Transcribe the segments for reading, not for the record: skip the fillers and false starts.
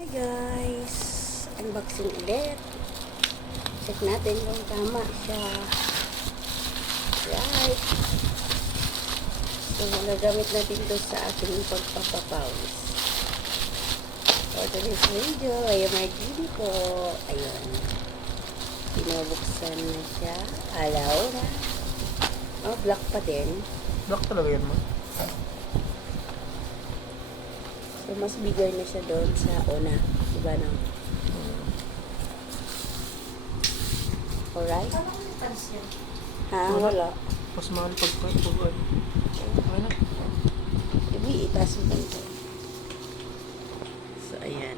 Hi guys! Unboxing ulit. Check natin kung tama siya. Right. So, nagamit natin ito sa ating pagpapapawis. For today's video, ay may TV po. Ayun. Pinabuksan na siya. Alaw na. Oh, black pa din. Black talaga yan mo? So, mas bigger na siya doon sa una. Diba na? Alright? Ha? Wala. Mas mahal pagpapagod. Ano? Ibi, itaas mo ito. So, ayan.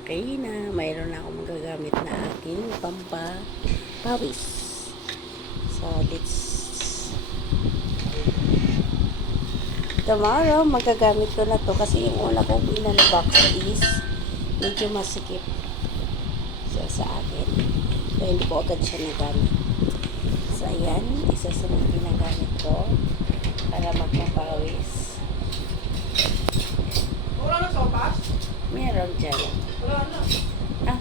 Okay na. Mayroon na akong magagamit na aking pampapawis. So, let's tomorrow, magagamit ko na to kasi yung una kong inunbox is medyo masikip siya sa akin. So, hindi ko agad siya nagamit. So, ayan. Isa sa mga ginagamit ko para magpapawis. Wala na sopas? Meron dyan. Wala na. Ah.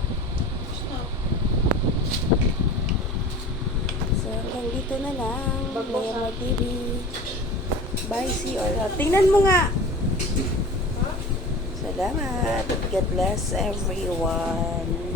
So, hanggang dito na lang. Maya TV. Bye, see you all. Tingnan mo nga. Salamat. God bless everyone.